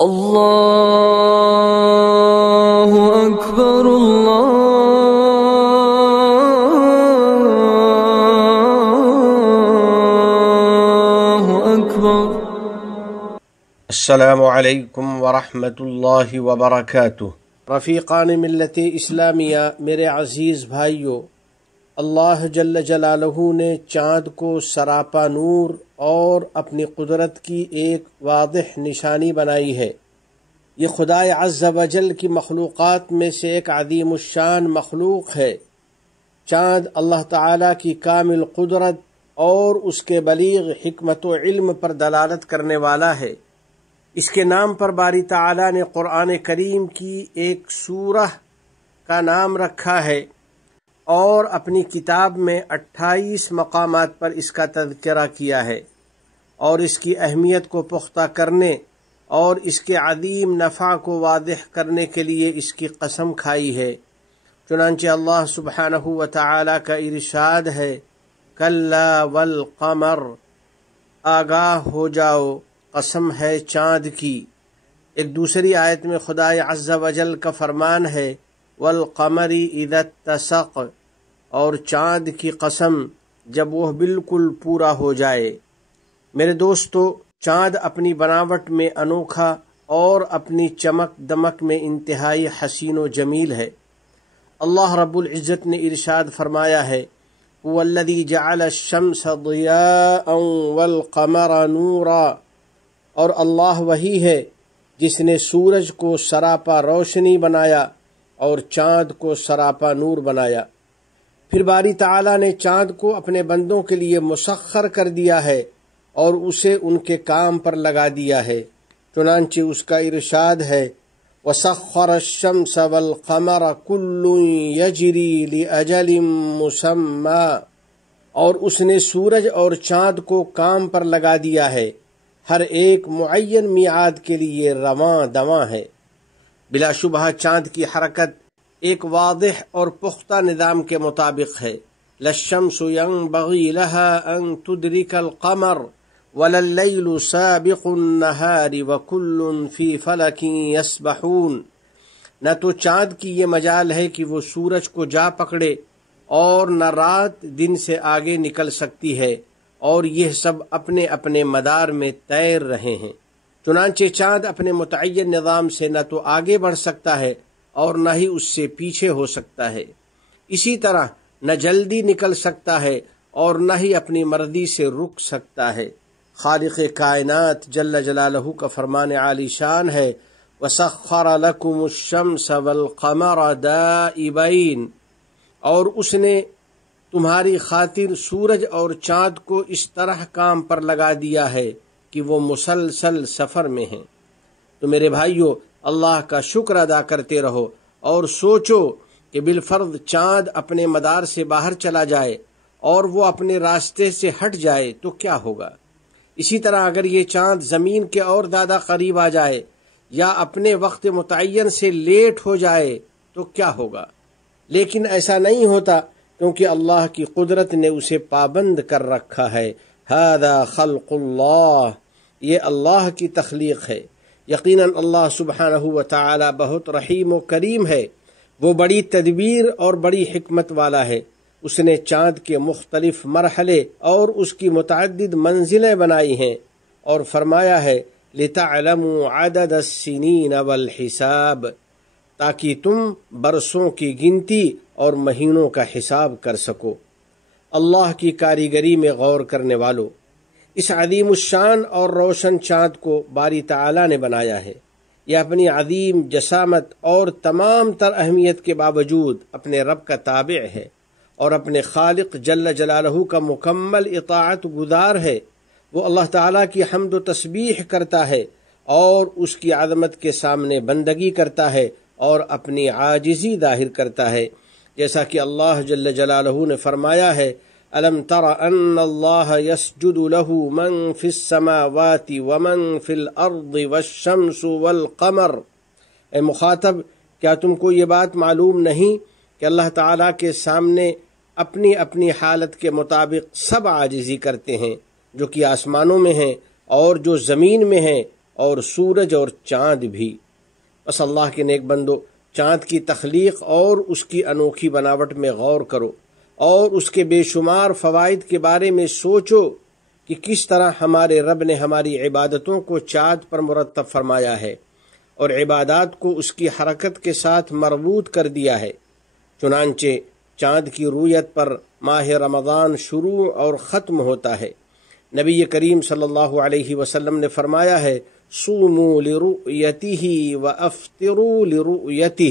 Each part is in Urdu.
اللہ اکبر اللہ اکبر۔ السلام علیکم ورحمۃ اللہ وبرکاتہ۔ رفیقان ملت اسلامیہ، میرے عزیز بھائیوں، اللہ جل جلالہ نے چاند کو سراپا نور اور اپنی قدرت کی ایک واضح نشانی بنائی ہے۔ یہ خدائے عز و جل کی مخلوقات میں سے ایک عظیم الشان مخلوق ہے۔ چاند اللہ تعالی کی کامل قدرت اور اس کے بلیغ حکمت و علم پر دلالت کرنے والا ہے۔ اس کے نام پر باری تعالی نے قرآن کریم کی ایک سورہ کا نام رکھا ہے اور اپنی کتاب میں 28 مقامات پر اس کا تذکرہ کیا ہے، اور اس کی اہمیت کو پختہ کرنے اور اس کے عظیم نفع کو واضح کرنے کے لیے اس کی قسم کھائی ہے۔ چنانچہ اللہ سبحانہ و تعالی کا ارشاد ہے، کلا والقمر، آگاہ ہو جاؤ، قسم ہے چاند کی۔ ایک دوسری آیت میں خدائے عز و جل کا فرمان ہے، والقمر اذا اتسق، اور چاند کی قسم جب وہ بالکل پورا ہو جائے۔ میرے دوستو، چاند اپنی بناوٹ میں انوکھا اور اپنی چمک دمک میں انتہائی حسین و جمیل ہے۔ اللہ رب العزت نے ارشاد فرمایا ہے، هو الذی جعل الشمس ضیاء والقمر نورا، اور اللہ وہی ہے جس نے سورج کو سراپا روشنی بنایا اور چاند کو سراپا نور بنایا۔ پھر باری تعالیٰ نے چاند کو اپنے بندوں کے لیے مسخر کر دیا ہے اور اسے ان کے کام پر لگا دیا ہے۔ چنانچہ اس کا ارشاد ہے، وَسَخَّرَ الشَّمْسَ وَالْقَمَرَ كُلٌّ يَجْرِي لِأَجَلٍ مُّسَمًّى، اور اس نے سورج اور چاند کو کام پر لگا دیا ہے، ہر ایک معین میعاد کے لیے رواں دواں ہے۔ بلا شبہ چاند کی حرکت ایک واضح اور پختہ نظام کے مطابق ہے۔ لَلشَّمْسُ يَنبَغِي لَهَا أَن تُدْرِكَ الْقَمَرَ وَلَلَّيْلُ سَابِقُ النَّهَارِ وَكُلٌّ فِي فَلَكٍ يَسْبَحُونَ، نہ تو چاند کی یہ مجال ہے کہ وہ سورج کو جا پکڑے، اور نہ رات دن سے آگے نکل سکتی ہے، اور یہ سب اپنے اپنے مدار میں تیر رہے ہیں۔ چنانچہ چاند اپنے متعین نظام سے نہ تو آگے بڑھ سکتا ہے اور نہ ہی اس سے پیچھے ہو سکتا ہے۔ اسی طرح نہ جلدی نکل سکتا ہے اور نہ ہی اپنی مرضی سے رک سکتا ہے۔ خالق کائنات جل جلالہ کا فرمان عالی شان ہے، وَسَخَّرَ لَكُمُ الشَّمْسَ وَالْقَمَرَ دَائِبَيْنِ، اور اس نے تمہاری خاطر سورج اور چاند کو اس طرح کام پر لگا دیا ہے کہ وہ مسلسل سفر میں ہیں۔ تو میرے بھائیو، اللہ کا شکر ادا کرتے رہو اور سوچو کہ بالفرض چاند اپنے مدار سے باہر چلا جائے اور وہ اپنے راستے سے ہٹ جائے تو کیا ہوگا۔ اسی طرح اگر یہ چاند زمین کے اور زیادہ قریب آ جائے یا اپنے وقت متعین سے لیٹ ہو جائے تو کیا ہوگا۔ لیکن ایسا نہیں ہوتا، کیونکہ اللہ کی قدرت نے اسے پابند کر رکھا ہے۔ ھذا خلق اللہ، یہ اللہ کی تخلیق ہے۔ یقیناً اللہ سبحانہ و تعالی بہت رحیم و کریم ہے، وہ بڑی تدبیر اور بڑی حکمت والا ہے۔ اس نے چاند کے مختلف مرحلے اور اس کی متعدد منزلیں بنائی ہیں، اور فرمایا ہے، لِتَعْلَمُوا عَدَدَ السِّنِينَ وَالْحِسَابَ، تاکہ تم برسوں کی گنتی اور مہینوں کا حساب کر سکو۔ اللہ کی کاریگری میں غور کرنے والو، اس عظیم الشان اور روشن چاند کو باری تعالی نے بنایا ہے۔ یہ اپنی عظیم جسامت اور تمام تر اہمیت کے باوجود اپنے رب کا تابع ہے اور اپنے خالق جل جلالہ کا مکمل اطاعت گزار ہے۔ وہ اللہ تعالیٰ کی حمد و تسبیح کرتا ہے اور اس کی عظمت کے سامنے بندگی کرتا ہے اور اپنی عاجزی ظاہر کرتا ہے، جیسا کہ اللہ جل جلالہ نے فرمایا ہے، أَلَمْ تَرَ أَنَّ اللَّهَ يَسْجُدُ لَهُ مَنْ فِي السَّمَاوَاتِ وَمَنْ فِي الْأَرْضِ وَالشَّمْسُ وَالْقَمَرُ، اے مخاطب، کیا تم کو یہ بات معلوم نہیں کہ اللہ تعالیٰ کے سامنے اپنی اپنی حالت کے مطابق سب عاجزی کرتے ہیں، جو کہ آسمانوں میں ہیں اور جو زمین میں ہیں، اور سورج اور چاند بھی۔ بس اللہ کے نیک بندو، چاند کی تخلیق اور اس کی انوکھی بناوٹ میں غور کرو اور اس کے بے شمار فوائد کے بارے میں سوچو کہ کس طرح ہمارے رب نے ہماری عبادتوں کو چاند پر مرتب فرمایا ہے اور عبادات کو اس کی حرکت کے ساتھ مربوط کر دیا ہے۔ چنانچہ چاند کی رویت پر ماہ رمضان شروع اور ختم ہوتا ہے۔ نبی کریم صلی اللہ علیہ وسلم نے فرمایا ہے، صوموا لرؤیتہ وافطروا لرؤیتہ،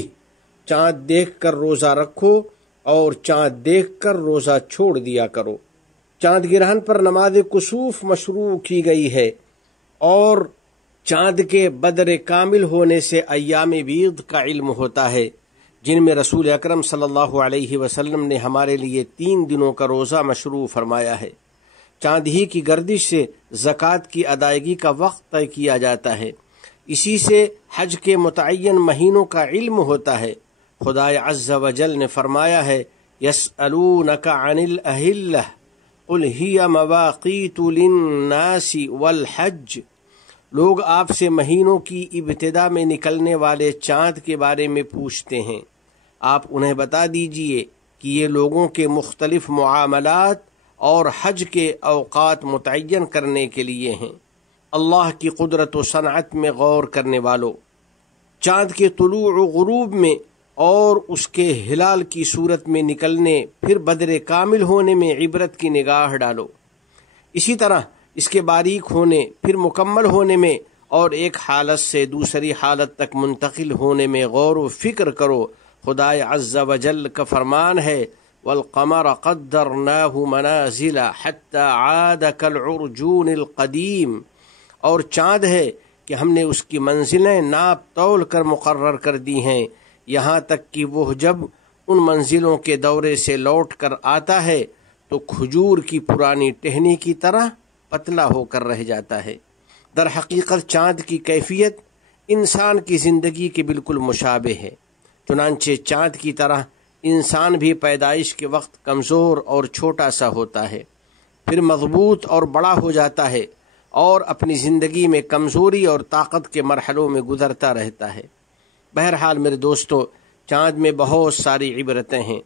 چاند دیکھ کر روزہ رکھو اور چاند دیکھ کر روزہ چھوڑ دیا کرو۔ چاند گرہن پر نماز کسوف مشروع کی گئی ہے اور چاند کے بدر کامل ہونے سے ایام بیض کا علم ہوتا ہے، جن میں رسول اکرم صلی اللہ علیہ وسلم نے ہمارے لیے 3 دنوں کا روزہ مشروع فرمایا ہے۔ چاند ہی کی گردش سے زکوٰۃ کی ادائیگی کا وقت طے کیا جاتا ہے، اسی سے حج کے متعین مہینوں کا علم ہوتا ہے۔ خدا عز و جل نے فرمایا ہے، یسألونک عن الأہلہ قل ہی مواقیت للناس والحج، لوگ آپ سے مہینوں کی ابتدا میں نکلنے والے چاند کے بارے میں پوچھتے ہیں، آپ انہیں بتا دیجئے کہ یہ لوگوں کے مختلف معاملات اور حج کے اوقات متعین کرنے کے لیے ہیں۔ اللہ کی قدرت و صنعت میں غور کرنے والوں، چاند کے طلوع و غروب میں اور اس کے ہلال کی صورت میں نکلنے پھر بدر کامل ہونے میں عبرت کی نگاہ ڈالو۔ اسی طرح اس کے باریک ہونے پھر مکمل ہونے میں اور ایک حالت سے دوسری حالت تک منتقل ہونے میں غور و فکر کرو۔ خدا عز و جل کا فرمان ہے، والقمر قدرناہ منازل حتی عاد کالعرجون القدیم، اور چاند ہے کہ ہم نے اس کی منزلیں ناپ تول کر مقرر کر دی ہیں، یہاں تک کہ وہ جب ان منزلوں کے دورے سے لوٹ کر آتا ہے تو کھجور کی پرانی ٹہنی کی طرح پتلا ہو کر رہ جاتا ہے۔ در حقیقت چاند کی کیفیت انسان کی زندگی کے بالکل مشابہ ہے، چنانچہ چاند کی طرح انسان بھی پیدائش کے وقت کمزور اور چھوٹا سا ہوتا ہے، پھر مضبوط اور بڑا ہو جاتا ہے اور اپنی زندگی میں کمزوری اور طاقت کے مرحلوں میں گزرتا رہتا ہے۔ بہرحال میرے دوستو، چاند میں بہت ساری عبرتیں ہیں۔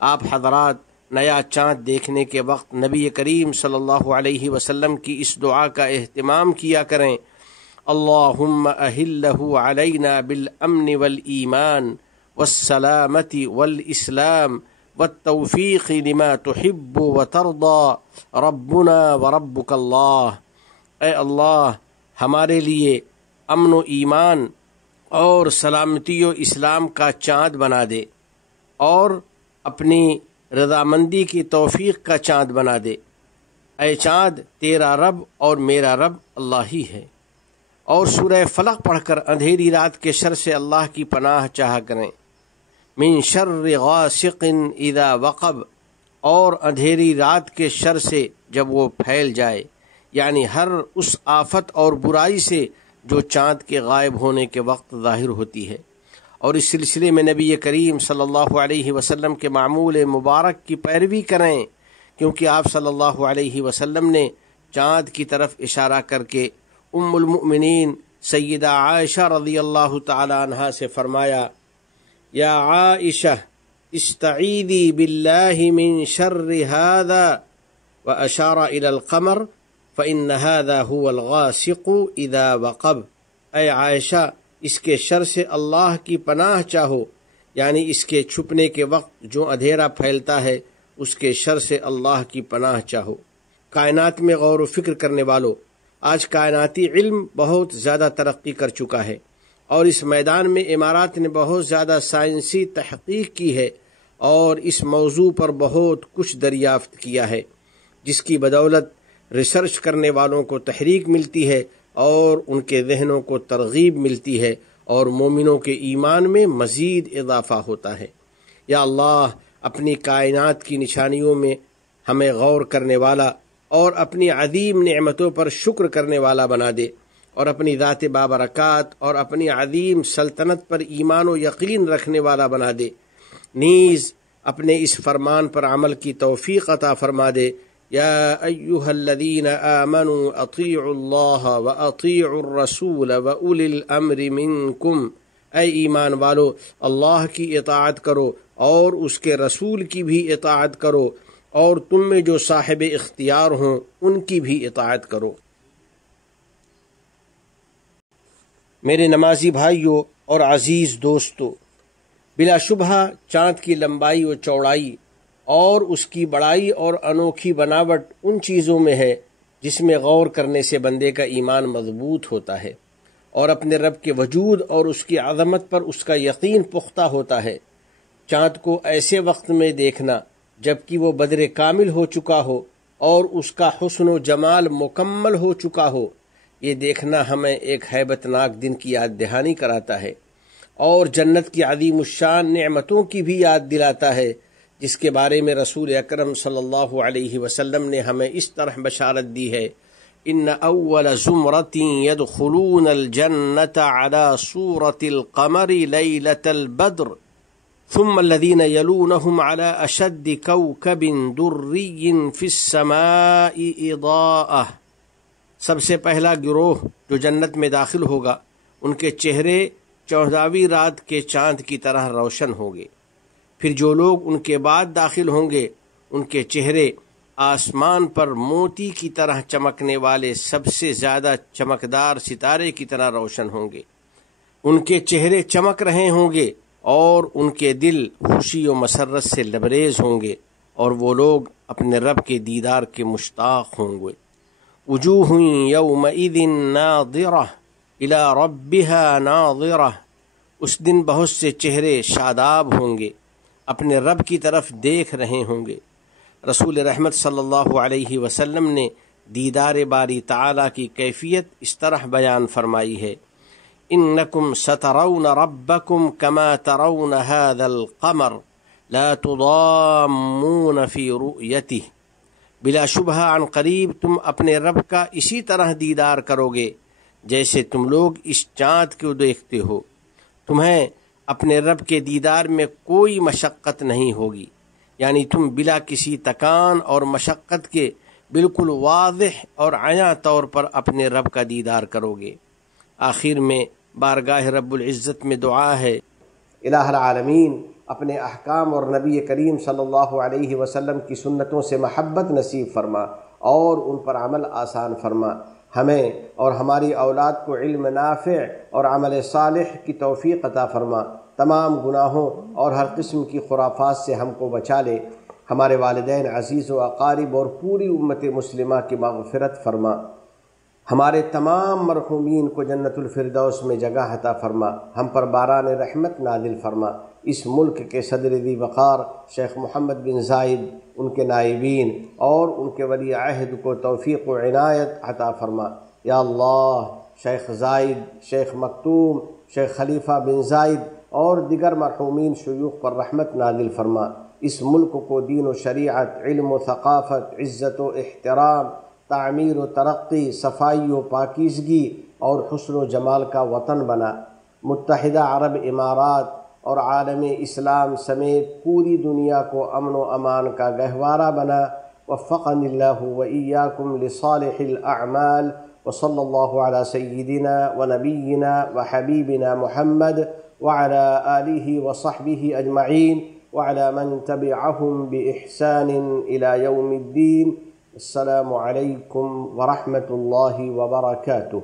آپ حضرات نیا چاند دیکھنے کے وقت نبی کریم صلی اللہ علیہ وسلم کی اس دعا کا اہتمام کیا کریں، اللہم اہلہ علینا بالامن والایمان والسلامت والاسلام والتوفیق لما تحب وترضى ربنا وربک اللہ۔ اے اللہ، ہمارے لیے امن و ایمان اور سلامتی و اسلام کا چاند بنا دے اور اپنی رضامندی کی توفیق کا چاند بنا دے۔ اے چاند، تیرا رب اور میرا رب اللہ ہی ہے۔ اور سورہ فلق پڑھ کر اندھیری رات کے شر سے اللہ کی پناہ چاہا کریں، من شر غاسق اذا وقب، اور اندھیری رات کے شر سے جب وہ پھیل جائے، یعنی ہر اس آفت اور برائی سے جو چاند کے غائب ہونے کے وقت ظاہر ہوتی ہے۔ اور اس سلسلے میں نبی کریم صلی اللہ علیہ وسلم کے معمول مبارک کی پیروی کریں، کیونکہ آپ صلی اللہ علیہ وسلم نے چاند کی طرف اشارہ کر کے ام المؤمنین سیدہ عائشہ رضی اللہ تعالی عنہا سے فرمایا، یا عائشہ استعیذی باللہ من شر هذا، واشار الی القمر فإن هذا هو الغاسق اذا وقب۔ اے عائشہ، اس کے شر سے اللہ کی پناہ چاہو، یعنی اس کے چھپنے کے وقت جو اندھیرا پھیلتا ہے اس کے شر سے اللہ کی پناہ چاہو۔ کائنات میں غور و فکر کرنے والوں، آج کائناتی علم بہت زیادہ ترقی کر چکا ہے اور اس میدان میں امارات نے بہت زیادہ سائنسی تحقیق کی ہے اور اس موضوع پر بہت کچھ دریافت کیا ہے، جس کی بدولت ریسرچ کرنے والوں کو تحریک ملتی ہے اور ان کے ذہنوں کو ترغیب ملتی ہے اور مومنوں کے ایمان میں مزید اضافہ ہوتا ہے۔ یا اللہ، اپنی کائنات کی نشانیوں میں ہمیں غور کرنے والا اور اپنی عظیم نعمتوں پر شکر کرنے والا بنا دے، اور اپنی ذات بابرکات اور اپنی عظیم سلطنت پر ایمان و یقین رکھنے والا بنا دے، نیز اپنے اس فرمان پر عمل کی توفیق عطا فرما دے۔ یا ایھا الذین آمنوا اطیعوا اللہ واطیعوا الرسول واولی الامر منکم، اے ایمان والو اللہ کی اطاعت کرو اور اس کے رسول کی بھی اطاعت کرو، اور تم میں جو صاحب اختیار ہوں ان کی بھی اطاعت کرو۔ میرے نمازی بھائیوں اور عزیز دوستو، بلا شبہ چاند کی لمبائی و چوڑائی اور اس کی بڑائی اور انوکھی بناوٹ ان چیزوں میں ہے جس میں غور کرنے سے بندے کا ایمان مضبوط ہوتا ہے اور اپنے رب کے وجود اور اس کی عظمت پر اس کا یقین پختہ ہوتا ہے۔ چاند کو ایسے وقت میں دیکھنا جبکہ وہ بدر کامل ہو چکا ہو اور اس کا حسن و جمال مکمل ہو چکا ہو، یہ دیکھنا ہمیں ایک ہیبت ناک دن کی یاد دہانی کراتا ہے اور جنت کی عظیم الشان نعمتوں کی بھی یاد دلاتا ہے، جس کے بارے میں رسول اکرم صلی اللہ علیہ وسلم نے ہمیں اس طرح بشارت دی ہے: ان اول زمرۃ يدخلون الجنۃ علی صورۃ القمر لیلۃ البدر ثم الذین یلونہم علی اشد کوکب دری فی السماء اضاءۃ۔ سب سے پہلا گروہ جو جنت میں داخل ہوگا ان کے چہرے 14ویں رات کے چاند کی طرح روشن ہوں گے۔ پھر جو لوگ ان کے بعد داخل ہوں گے ان کے چہرے آسمان پر موتی کی طرح چمکنے والے سب سے زیادہ چمکدار ستارے کی طرح روشن ہوں گے۔ ان کے چہرے چمک رہے ہوں گے اور ان کے دل خوشی و مسرت سے لبریز ہوں گے، اور وہ لوگ اپنے رب کے دیدار کے مشتاق ہوں گے۔ وجوہ یومئذ ناظرہ الی ربها ناظرہ، اس دن بہت سے چہرے شاداب ہوں گے، اپنے رب کی طرف دیکھ رہے ہوں گے۔ رسول رحمت صلی اللہ علیہ وسلم نے دیدار باری تعالیٰ کی کیفیت اس طرح بیان فرمائی ہے: انکم سترون ربکم کما ترون هذا القمر لا تضامون فی رؤیتہ، بلا شبہ عن قریب تم اپنے رب کا اسی طرح دیدار کرو گے جیسے تم لوگ اس چاند کو دیکھتے ہو۔ تمہیں اپنے رب کے دیدار میں کوئی مشقت نہیں ہوگی، یعنی تم بلا کسی تکان اور مشقت کے بالکل واضح اور عیاں طور پر اپنے رب کا دیدار کرو گے۔ آخر میں بارگاہ رب العزت میں دعا ہے: الہ العالمین اپنے احکام اور نبی کریم صلی اللہ علیہ وسلم کی سنتوں سے محبت نصیب فرما اور ان پر عمل آسان فرما۔ ہمیں اور ہماری اولاد کو علم نافع اور عمل صالح کی توفیق عطا فرما۔ تمام گناہوں اور ہر قسم کی خرافات سے ہم کو بچا لے۔ ہمارے والدین، عزیز و اقارب اور پوری امت مسلمہ کی مغفرت فرما۔ ہمارے تمام مرحومین کو جنت الفردوس میں جگہ عطا فرما۔ ہم پر باران رحمت نازل فرما۔ اس ملک کے صدر ذی وقار شیخ محمد بن زائد، ان کے نائبین اور ان کے ولی عہد کو توفیق و عنایت عطا فرما۔ یا اللہ، شیخ زائد، شیخ مکتوم، شیخ خلیفہ بن زائد اور دیگر مرحومین شیوخ پر رحمت نازل فرما۔ اس ملک کو دین و شریعت، علم و ثقافت، عزت و احترام، تعمیر و ترقی، صفائی و پاکیزگی اور حسن و جمال کا وطن بنا۔ متحدہ عرب امارات اور عالم اسلام سمیت پوری دنیا کو امن و امان کا گہوارہ بنا۔ وفقنی اللہ و ایاکم لصالح الاعمال، وصلی اللہ علی سیدنا و نبینا و حبیبنا محمد وعلى آلہ وصحبہ اجمعین وعلى من تبعهم بإحسان إلى يوم الدين۔ السلام علیکم ورحمۃ اللہ وبرکاتہ۔